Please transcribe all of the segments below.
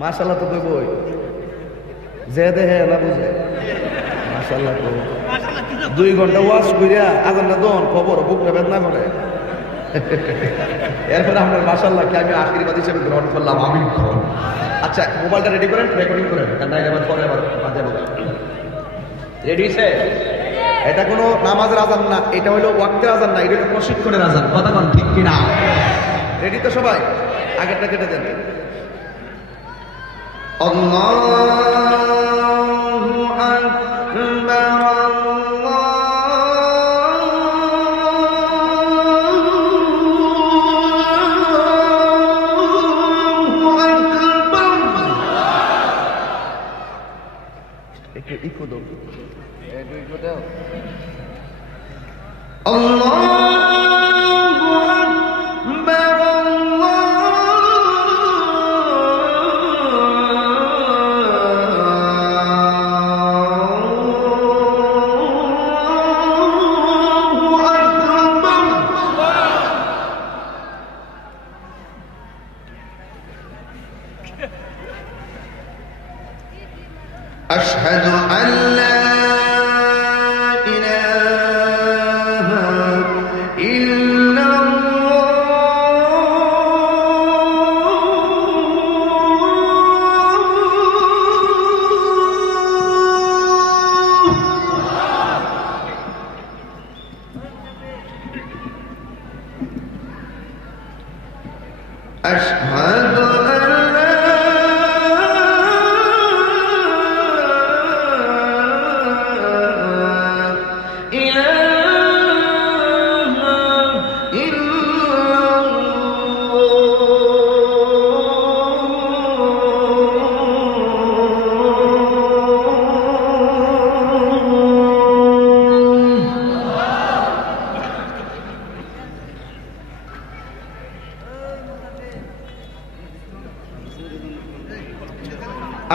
মাশাআল্লাহ তো কইবই যে দেহে না বুঝে মাশাআল্লাহ তো 2 ঘন্টা ওয়াজ কইরা আজান না দন খবর বুকটা বেদনা করে এরপর আমরা মাশাআল্লাহ কি আমি আশীর্বাদ হিসেবে গ্রহণ করলাম আমিন। আচ্ছা মোবাইলটা রেডি করেন, রেকর্ডিং করেন, কারণ এবার পরে আবার বাজে বলবো। রেডি আছে? এটা কোনো নামাজের আজান না, এটা হলো ওয়াক্তের আজান না, এটা হলো প্রশিক্ষণের আজান। কথা কোন ঠিক কিনা? রেডি তো সবাই? আগেরটা কেটে দেন। আল্লাহু আকবার আল্লাহু আকবার। একটু ইকো দাও, ইকো দাও। আল্লাহু আকবার أشهد أن لا إله إلا الله أشهد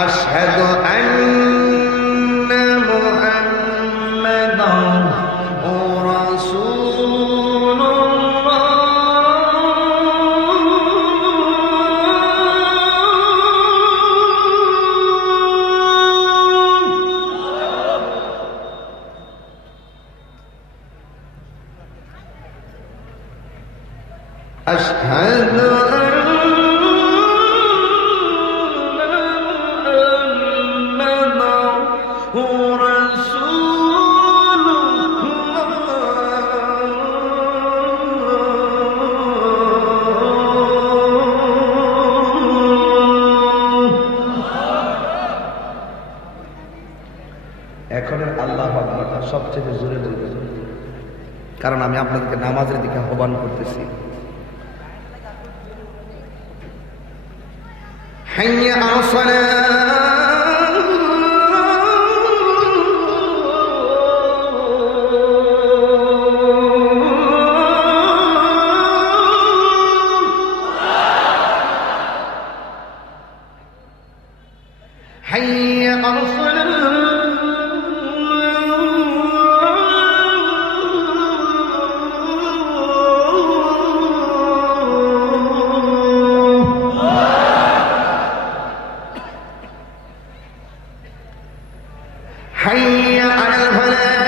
أشهد أن محمدا رسول الله أشهد এখনের আল্লাহু আকবারটা সবচেয়ে জোরে বলবেন, কারণ আমি আপনাদেরকে নামাজের দিকে আহ্বান করতেছি। হাইয়া আলাস সালাহ حي على الصلاة حي على الفلاح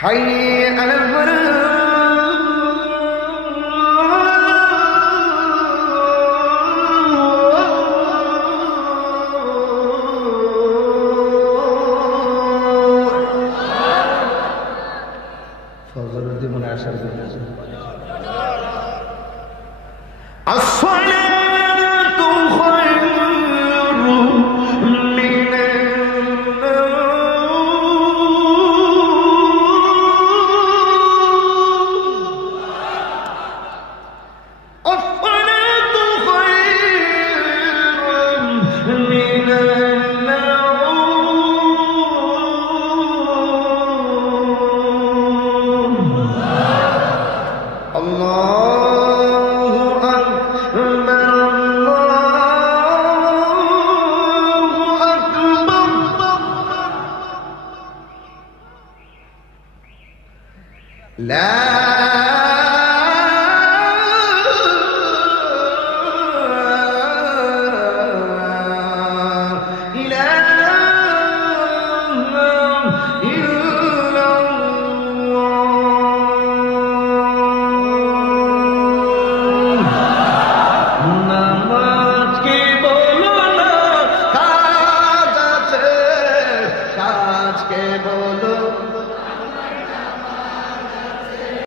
حي